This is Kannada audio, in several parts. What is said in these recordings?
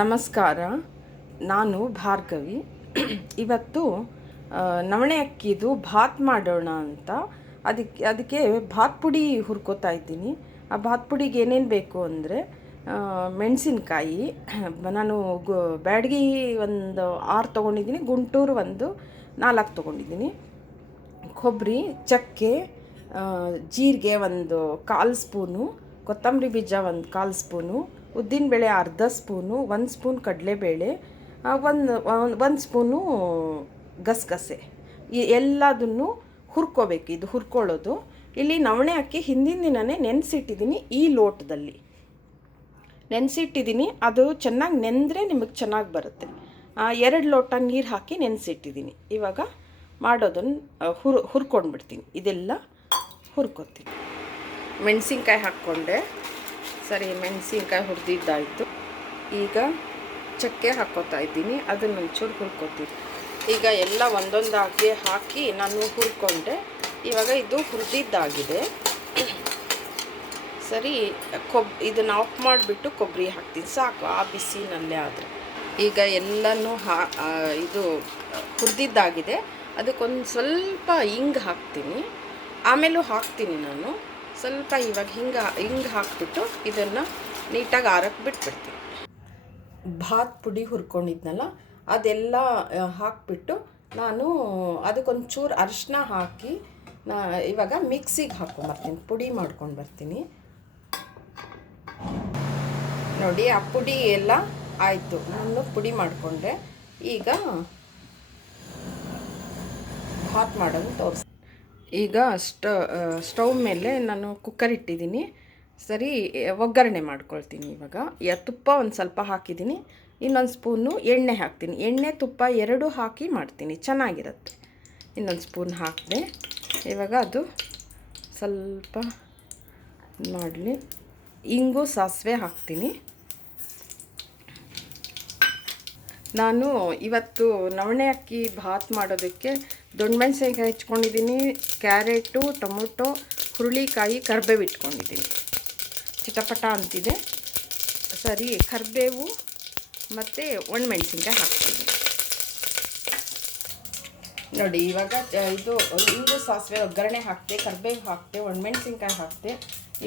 ನಮಸ್ಕಾರ. ನಾನು ಭಾರ್ಗವಿ. ಇವತ್ತು ನವಣೆ ಅಕ್ಕಿದು ಭಾತ್ ಮಾಡೋಣ ಅಂತ ಅದಕ್ಕೆ ಭಾತ್ ಪುಡಿ ಹುರ್ಕೋತಾ ಇದ್ದೀನಿ. ಆ ಭಾತ್ ಪುಡಿಗೆ ಏನೇನು ಬೇಕು ಅಂದರೆ ಮೆಣಸಿನ್ಕಾಯಿ ನಾನು ಬ್ಯಾಡಗಿ ಒಂದು 6 ತೊಗೊಂಡಿದ್ದೀನಿ, ಗುಂಟೂರು ಒಂದು 4 ತೊಗೊಂಡಿದ್ದೀನಿ, ಕೊಬ್ಬರಿ, ಚಕ್ಕೆ, ಜೀರಿಗೆ ಒಂದು 1/4 ಸ್ಪೂನು, ಕೊತ್ತಂಬರಿ ಬೀಜ ಒಂದು 1/4 ಸ್ಪೂನು, ಉದ್ದಿನಬೇಳೆ ಅರ್ಧ ಸ್ಪೂನು, 1 ಸ್ಪೂನ್ ಕಡಲೆಬೇಳೆ, ಒಂದು ಸ್ಪೂನು ಗಸಗಸೆ. ಈ ಎಲ್ಲದನ್ನು ಹುರ್ಕೋಬೇಕು. ಇದು ಹುರ್ಕೊಳ್ಳೋದು. ಇಲ್ಲಿ ನವಣೆ ಅಕ್ಕಿ ಹಿಂದಿನ ದಿನವೇ ನೆನೆಸಿಟ್ಟಿದ್ದೀನಿ. ಈ ಲೋಟದಲ್ಲಿ ನೆನೆಸಿಟ್ಟಿದ್ದೀನಿ. ಅದು ಚೆನ್ನಾಗಿ ನೆಂದರೆ ನಿಮಗೆ ಚೆನ್ನಾಗಿ ಬರುತ್ತೆ. 2 ಲೋಟ ನೀರು ಹಾಕಿ ನೆನೆಸಿಟ್ಟಿದ್ದೀನಿ. ಇವಾಗ ಮಾಡೋದನ್ನು ಹುರ್ಕೊಂಡ್ಬಿಡ್ತೀನಿ. ಇದೆಲ್ಲ ಹುರ್ಕೊತೀನಿ. ಮೆಣಸಿನ್ಕಾಯಿ ಹಾಕ್ಕೊಂಡೆ. ಸರಿ, ಮೆಣಸಿನ್ಕಾಯಿ ಹುರಿದಿದ್ದಾಯಿತು. ಈಗ ಚಕ್ಕೆ ಹಾಕ್ಕೋತಾ ಇದ್ದೀನಿ. ಅದನ್ನು ಒಂಚೂರು ಹುರ್ಕೊತೀನಿ. ಈಗ ಎಲ್ಲ ಒಂದೊಂದಾಗಿ ಹಾಕಿ ನಾನು ಹುರ್ಕೊಂಡೆ. ಇವಾಗ ಇದು ಹುರಿದಿದ್ದಾಗಿದೆ. ಸರಿ, ಇದನ್ನು ಆಫ್ ಮಾಡಿಬಿಟ್ಟು ಕೊಬ್ಬರಿ ಹಾಕ್ತೀನಿ. ಸಾಕು, ಆ ಬಿಸಿನಲ್ಲೇ ಆದರೆ. ಈಗ ಎಲ್ಲನೂ ಇದು ಹುರಿದಿದ್ದಾಗಿದೆ. ಅದಕ್ಕೊಂದು ಸ್ವಲ್ಪ ಹಿಂಗೆ ಹಾಕ್ತೀನಿ. ಆಮೇಲೂ ಹಾಕ್ತೀನಿ ನಾನು ಸ್ವಲ್ಪ. ಇವಾಗ ಹಿಂಗೆ ಹಾಕ್ಬಿಟ್ಟು ಇದನ್ನು ನೀಟಾಗಿ ಆರಕ್ಕೆ ಬಿಟ್ಬಿಡ್ತೀನಿ. ಭಾತ್ ಪುಡಿ ಹುರ್ಕೊಂಡಿದ್ನಲ್ಲ ಅದೆಲ್ಲ ಹಾಕ್ಬಿಟ್ಟು ನಾನು ಅದಕ್ಕೊಂಚೂರು ಅರಿಶಿನ ಹಾಕಿ ಇವಾಗ ಮಿಕ್ಸಿಗೆ ಹಾಕ್ಕೊಂಬರ್ತೀನಿ. ಪುಡಿ ಮಾಡ್ಕೊಂಡು ಬರ್ತೀನಿ. ನೋಡಿ, ಆ ಪುಡಿ ಎಲ್ಲ ಆಯಿತು. ನಾನು ಪುಡಿ ಮಾಡಿಕೊಂಡೆ. ಈಗ ಭಾತ್ ಮಾಡೋದು ತೋರಿಸ್ತೀನಿ. ಈಗ ಸ್ಟವ್ ಮೇಲೆ ನಾನು ಕುಕ್ಕರ್ ಇಟ್ಟಿದ್ದೀನಿ. ಸರಿ, ಒಗ್ಗರಣೆ ಮಾಡ್ಕೊಳ್ತೀನಿ. ಇವಾಗ ತುಪ್ಪ ಒಂದು ಸ್ವಲ್ಪ ಹಾಕಿದ್ದೀನಿ. ಇನ್ನೊಂದು ಸ್ಪೂನು ಎಣ್ಣೆ ಹಾಕ್ತೀನಿ. ಎಣ್ಣೆ ತುಪ್ಪ 2 ಹಾಕಿ ಮಾಡ್ತೀನಿ, ಚೆನ್ನಾಗಿರುತ್ತೆ. ಇನ್ನೊಂದು ಸ್ಪೂನ್ ಹಾಕಿದೆ. ಇವಾಗ ಅದು ಸ್ವಲ್ಪ ಮಾಡಲಿ. ಇಂಗು ಸಾಸಿವೆ ಹಾಕ್ತೀನಿ. ನಾನು ಇವತ್ತು ನವಣೆ ಅಕ್ಕಿ ಭಾತ್ ಮಾಡೋದಕ್ಕೆ ದೊಡ್ಡ ಮೆಣಸಿನ್ಕಾಯಿ ಹೆಚ್ಕೊಂಡಿದ್ದೀನಿ, ಕ್ಯಾರೆಟು, ಟೊಮೊಟೊ, ಹುರುಳಿಕಾಯಿ, ಕರಿಬೇವು ಇಟ್ಕೊಂಡಿದ್ದೀನಿ. ಚಿಟಪಟ ಅಂತಿದೆ. ಸರಿ, ಕರಿಬೇವು ಮತ್ತು ಒಣಮೆಣಸಿನ್ಕಾಯಿ ಹಾಕ್ತೀನಿ. ನೋಡಿ, ಇವಾಗ ಇದು ಇಂಗು ಸಾಸಿವೆ ಒಗ್ಗರಣೆ ಹಾಕಿದೆ, ಕರಿಬೇವು ಹಾಕಿದೆ, ಒಣಮೆಣಸಿನ್ಕಾಯಿ ಹಾಕಿದೆ.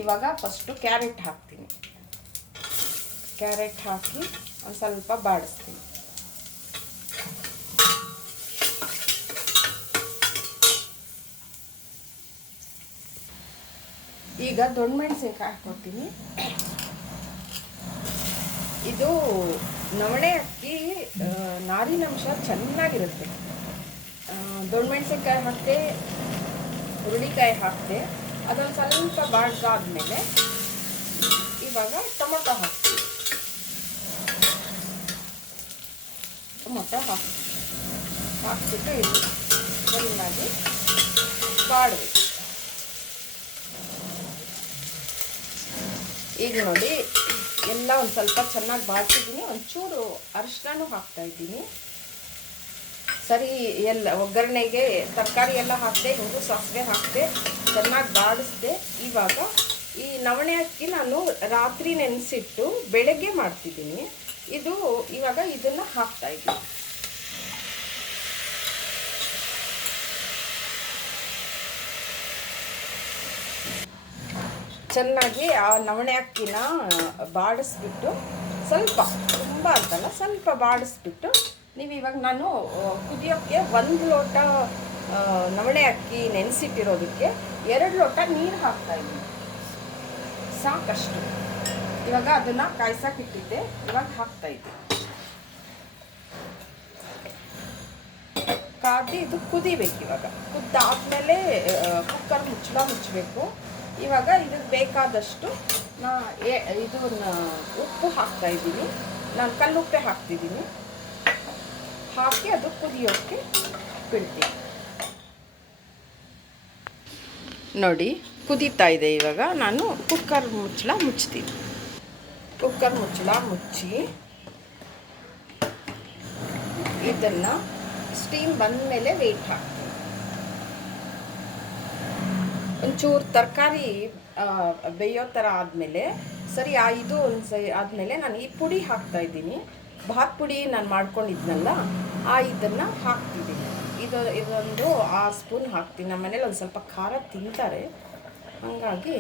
ಇವಾಗ ಫಸ್ಟು ಕ್ಯಾರೆಟ್ ಹಾಕ್ತೀನಿ. ಕ್ಯಾರೆಟ್ ಹಾಕಿ ಒಂದು ಸ್ವಲ್ಪ ಬಾಡಿಸ್ತೀನಿ. ಈಗ ದೊಡ್ಡ ಮೆಣಸಿನ್ಕಾಯಿ ಹಾಕ್ಕೊತೀನಿ. ಇದು ನವಣೆ ಅಕ್ಕಿ ನಾರಿನಂಶ ಚೆನ್ನಾಗಿರುತ್ತೆ. ದೊಡ್ಡ ಮೆಣಸಿನ್ಕಾಯಿ ಹಾಕಿದೆ, ಹುರುಳಿಕಾಯಿ ಹಾಕಿದೆ. ಅದೊಂದು ಸ್ವಲ್ಪ ಬಾಡ್ದಾದ್ಮೇಲೆ ಇವಾಗ ಟೊಮೊಟೊ ಹಾಕ್ತೀವಿ. ಟೊಮೊಟೊ ಹಾಕ್ಬಿಟ್ಟು ಇದು ಚೆನ್ನಾಗಿ ಬಾಡಬೇಕು. ಈಗ ನೋಡಿ, ಎಲ್ಲ ಒಂದು ಸ್ವಲ್ಪ ಚೆನ್ನಾಗಿ ಬಾಡ್ತಿದ್ದೀನಿ. ಒಂಚೂರು ಅರಿಶಿನೂ ಹಾಕ್ತಾಯಿದ್ದೀನಿ. ಸರಿ, ಎಲ್ಲ ಒಗ್ಗರಣೆಗೆ ತರಕಾರಿ ಎಲ್ಲ ಹಾಕಿದೆ, ಹಿಂಗು ಸಾಸಿವೆ ಹಾಕಿದೆ, ಚೆನ್ನಾಗಿ ಬಾಡಿಸಿದೆ. ಇವಾಗ ಈ ನವಣೆ ಅಕ್ಕಿ ನಾನು ರಾತ್ರಿ ನೆನೆಸಿಟ್ಟು ಬೆಳಗ್ಗೆ ಮಾಡ್ತಿದ್ದೀನಿ. ಇವಾಗ ಇದನ್ನು ಹಾಕ್ತಾಯಿದ್ದೀನಿ. ಚೆನ್ನಾಗಿ ಆ ನವಣೆ ಅಕ್ಕಿನ ಬಾಡಿಸ್ಬಿಟ್ಟು, ಸ್ವಲ್ಪ ತುಂಬ ಅಂತಲ್ಲ, ಸ್ವಲ್ಪ ಬಾಡಿಸ್ಬಿಟ್ಟು ನೀವು ಇವಾಗ ನಾನು ಕುದಿಯೋಕ್ಕೆ 1 ಲೋಟ ನವಣೆ ಅಕ್ಕಿ ನೆನೆಸಿಟ್ಟಿರೋದಕ್ಕೆ 2 ಲೋಟ ನೀರು ಹಾಕ್ತಾಯಿದ್ದೀನಿ. ಸಾಕಷ್ಟು. ಇವಾಗ ಅದನ್ನು ಕಾಯ್ಸಕ್ಕಿಟ್ಟಿದ್ದೆ, ಇವಾಗ ಹಾಕ್ತಾಯಿದ್ದೀನಿ. ಕಾದಿ ಇದು ಕುದಿಬೇಕು. ಇವಾಗ ಕುದ್ದಾದ್ಮೇಲೆ ಕುಕ್ಕರ್ ಮುಚ್ಚಬೇಕು. ಇವಾಗ ಇದಕ್ಕೆ ಬೇಕಾದಷ್ಟು ಇದನ್ನ ಉಪ್ಪು ಹಾಕ್ತಾಯಿದ್ದೀನಿ. ನಾನು ಕಲ್ಲುಪ್ಪೆ ಹಾಕ್ತಿದ್ದೀನಿ. ಹಾಕಿ ಅದು ಕುದಿಯೋಕ್ಕೆ ಬಿಡ್ತೀನಿ. ನೋಡಿ, ಕುದೀತಾ ಇದೆ. ಇವಾಗ ನಾನು ಕುಕ್ಕರ್ ಮುಚ್ಚಳ ಮುಚ್ತೀನಿ. ಕುಕ್ಕರ್ ಮುಚ್ಚಳ ಮುಚ್ಚಿ ಇದನ್ನು ಸ್ಟೀಮ್ ಬಂದ ಮೇಲೆ ವೇಟ್ ಹಾಕ್ತೀನಿ. ಒಂಚೂರು ತರಕಾರಿ ಬೇಯೋ ಥರ ಆದಮೇಲೆ ಸರಿ ಇದು ಒಂದು ಆದಮೇಲೆ ನಾನು ಈ ಪುಡಿ ಹಾಕ್ತಾಯಿದ್ದೀನಿ. ಭಾತ್ ಪುಡಿ ನಾನು ಮಾಡ್ಕೊಂಡಿದ್ನಲ್ಲ ಇದನ್ನು ಹಾಕ್ತಿದ್ದೀನಿ. ಇದೊಂದು 6 ಸ್ಪೂನ್ ಹಾಕ್ತೀನಿ. ನಮ್ಮ ಮನೇಲಿ ಒಂದು ಸ್ವಲ್ಪ ಖಾರ ತಿಂತಾರೆ, ಹಾಗಾಗಿ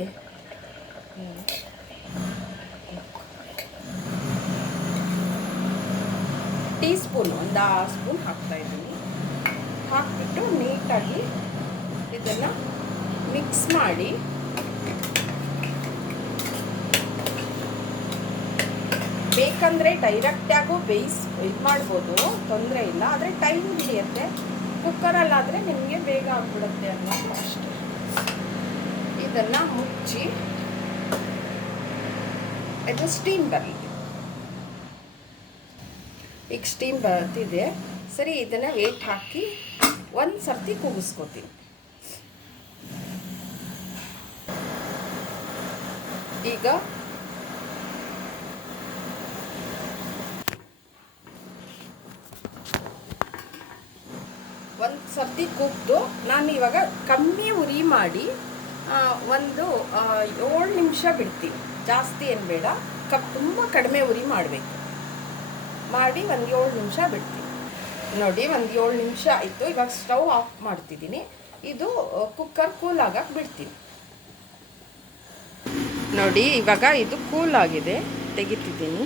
ಟೀ ಸ್ಪೂನ್ ಒಂದು 6 ಸ್ಪೂನ್ ಹಾಕ್ತಾಯಿದ್ದೀನಿ. ಹಾಕ್ಬಿಟ್ಟು ನೀಟಾಗಿ ಇದನ್ನು ಮಿಕ್ಸ್ ಮಾಡಿ ಬೇಕಂದರೆ ಡೈರೆಕ್ಟಾಗೂ ಇದು ಮಾಡ್ಬೋದು, ತೊಂದರೆ ಇಲ್ಲ. ಆದರೆ ಟೈಮ್ ಹಿಡಿಯುತ್ತೆ. ಕುಕ್ಕರಲ್ಲಾದರೆ ನಿಮಗೆ ಬೇಗ ಆಗ್ಬಿಡುತ್ತೆ ಅನ್ನೋದು ಅಷ್ಟೇ. ಇದನ್ನು ಮುಚ್ಚಿ ಇದು ಸ್ಟೀಮ್ ಬರಲಿ. ಈಗ ಸ್ಟೀಮ್ ಬರ್ತಿದೆ. ಸರಿ, ಇದನ್ನು ವೇಟ್ ಹಾಕಿ ಒಂದು ಸರ್ತಿ ಕೂಗಿಸ್ಕೊತೀನಿ. ಈಗ ಒಂದು ಸರ್ತಿ ಕೂಗ್ದು ನಾನು ಇವಾಗ ಕಮ್ಮಿ ಉರಿ ಮಾಡಿ ಒಂದು 7 ನಿಮಿಷ ಬಿಡ್ತೀನಿ. ಜಾಸ್ತಿ ಏನು ಬೇಡ, ತುಂಬ ಕಡಿಮೆ ಉರಿ ಮಾಡಬೇಕು. ಮಾಡಿ ಒಂದು 7 ನಿಮಿಷ ಬಿಡ್ತೀನಿ. ನೋಡಿ, ಒಂದು 7 ನಿಮಿಷ ಆಯಿತು. ಇವಾಗ ಸ್ಟವ್ ಆಫ್ ಮಾಡ್ತಿದ್ದೀನಿ. ಇದು ಕುಕ್ಕರ್ ಕೂಲ್ ಆಗಕ್ಕೆ ಬಿಡ್ತೀನಿ. ನೋಡಿ, ಇವಾಗ ಇದು ಕೂಲ್ ಆಗಿದೆ, ತೆಗಿತಿದ್ದೀನಿ.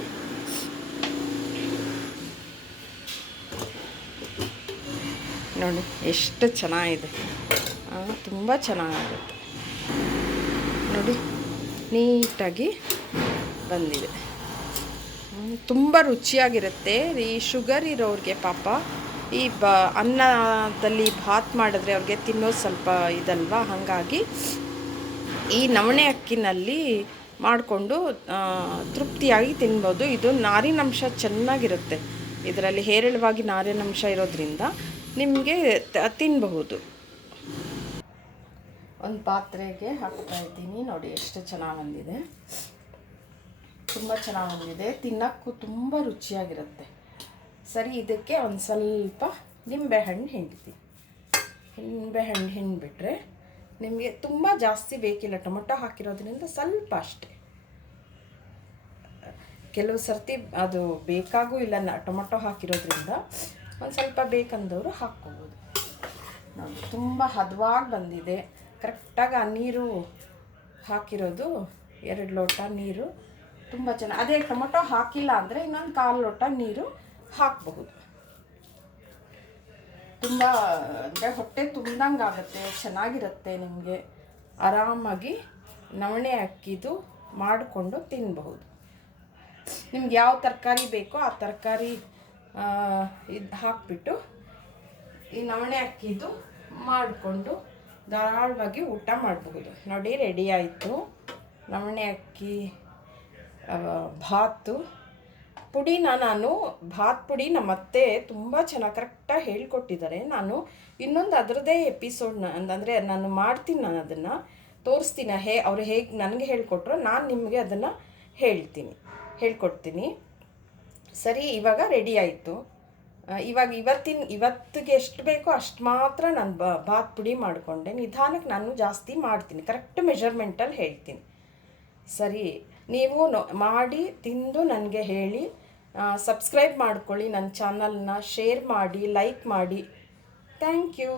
ನೋಡಿ ಎಷ್ಟು ಚೆನ್ನಾಗಿದೆ, ತುಂಬ ಚೆನ್ನಾಗುತ್ತೆ. ನೋಡಿ, ನೀಟಾಗಿ ಬಂದಿದೆ. ತುಂಬ ರುಚಿಯಾಗಿರುತ್ತೆ. ಈ ಶುಗರ್ ಇರೋರಿಗೆ ಪಾಪ ಈ ಅನ್ನದಲ್ಲಿ ಭಾತ್ ಮಾಡಿದ್ರೆ ಅವ್ರಿಗೆ ತಿನ್ನೋದು ಸ್ವಲ್ಪ ಇದಲ್ವಾ, ಹಾಗಾಗಿ ಈ ನವಣೆ ಅಕ್ಕಿನಲ್ಲಿ ಮಾಡಿಕೊಂಡು ತೃಪ್ತಿಯಾಗಿ ತಿನ್ಬೋದು. ಇದು ನಾರಿನಂಶ ಚೆನ್ನಾಗಿರುತ್ತೆ. ಇದರಲ್ಲಿ ಹೇರಳವಾಗಿ ನಾರಿನಂಶ ಇರೋದ್ರಿಂದ ನಿಮಗೆ ತಿನ್ನಬಹುದು. ಒಂದು ಪಾತ್ರೆಗೆ ಹಾಕ್ತಾ ಇದ್ದೀನಿ. ನೋಡಿ ಎಷ್ಟು ಚೆನ್ನಾಗಿ ಬಂದಿದೆ, ತುಂಬ ಚೆನ್ನಾಗಿ ಬಂದಿದೆ. ತಿನ್ನೋಕ್ಕೂ ತುಂಬ ರುಚಿಯಾಗಿರುತ್ತೆ. ಸರಿ, ಇದಕ್ಕೆ ಒಂದು ಸ್ವಲ್ಪ ನಿಂಬೆಹಣ್ಣು ಹಿಂಡ್ತೀನಿ. ನಿಂಬೆಹಣ್ಣು ಹಿಂಡ್ಬಿಟ್ರೆ ನಿಮಗೆ ತುಂಬ ಜಾಸ್ತಿ ಬೇಕಿಲ್ಲ. ಟೊಮೊಟೊ ಹಾಕಿರೋದ್ರಿಂದ ಸ್ವಲ್ಪ ಅಷ್ಟೇ. ಕೆಲವು ಸರ್ತಿ ಅದು ಬೇಕಾಗೂ ಇಲ್ಲ, ಟೊಮೊಟೊ ಹಾಕಿರೋದ್ರಿಂದ ಒಂದು ಸ್ವಲ್ಪ ಬೇಕಂದವರು ಹಾಕ್ಕೋಬೋದು. ನೋಡಿ, ತುಂಬ ಹದವಾಗಿ ಬಂದಿದೆ. ಕರೆಕ್ಟಾಗಿ ಆ ನೀರು ಹಾಕಿರೋದು 2 ಲೋಟ ನೀರು, ತುಂಬ ಚೆನ್ನಾಗಿ. ಅದೇ ಟೊಮೊಟೊ ಹಾಕಿಲ್ಲ ಅಂದರೆ ಇನ್ನೊಂದು 1/4 ಲೋಟ ನೀರು ಹಾಕಬಹುದು. ತುಂಬ ಅಂದರೆ ಹೊಟ್ಟೆ ತುಂಬ್ದಂಗೆ ಆಗುತ್ತೆ, ಚೆನ್ನಾಗಿರುತ್ತೆ. ನಿಮಗೆ ಆರಾಮಾಗಿ ನವಣೆ ಅಕ್ಕಿದು ಮಾಡಿಕೊಂಡು ತಿನ್ನಬಹುದು. ನಿಮ್ಗೆ ಯಾವ ತರಕಾರಿ ಬೇಕೋ ಆ ತರಕಾರಿ ಇದು ಹಾಕಿಬಿಟ್ಟು ಈ ನವಣೆ ಅಕ್ಕಿದು ಮಾಡಿಕೊಂಡು ಧಾರಾಳವಾಗಿ ಊಟ ಮಾಡಬಹುದು. ನೋಡಿ, ರೆಡಿ ಆಯಿತು ನವಣೆ ಅಕ್ಕಿ ಭಾತು. ಪುಡಿನ ನಾನು ಭಾತ್ ಪುಡಿ ನಮ್ಮ ಅತ್ತೆ ತುಂಬ ಚೆನ್ನಾಗಿ ಕರೆಕ್ಟಾಗಿ ಹೇಳ್ಕೊಟ್ಟಿದ್ದಾರೆ. ನಾನು ಇನ್ನೊಂದು ಅದರದ್ದೇ ಎಪಿಸೋಡ್ನ ಅಂದರೆ ನಾನು ಮಾಡ್ತೀನಿ, ನಾನು ಅದನ್ನು ತೋರಿಸ್ತೀನಿ. ಅವರು ಹೇಗೆ ನನಗೆ ಹೇಳ್ಕೊಟ್ರು ನಾನು ನಿಮಗೆ ಅದನ್ನು ಹೇಳ್ಕೊಡ್ತೀನಿ. ಸರಿ, ಇವಾಗ ರೆಡಿ ಆಯಿತು. ಇವಾಗ ಇವತ್ತಿಗೆ ಎಷ್ಟು ಬೇಕೋ ಅಷ್ಟು ಮಾತ್ರ ನಾನು ಭಾತ್ ಪುಡಿ ಮಾಡಿಕೊಂಡೆ. ನಿಧಾನಕ್ಕೆ ನಾನು ಜಾಸ್ತಿ ಮಾಡ್ತೀನಿ, ಕರೆಕ್ಟ್ ಮೆಜರ್ಮೆಂಟಲ್ಲಿ ಹೇಳ್ತೀನಿ. ಸರಿ, ನೀವು ಮಾಡಿ ತಿಂದು ನನಗೆ ಹೇಳಿ. ಸಬ್ಸ್ಕ್ರೈಬ್ ಮಾಡ್ಕೊಳ್ಳಿ ನನ್ನ ಚಾನಲ್ನ, ಶೇರ್ ಮಾಡಿ, ಲೈಕ್ ಮಾಡಿ. Thank you.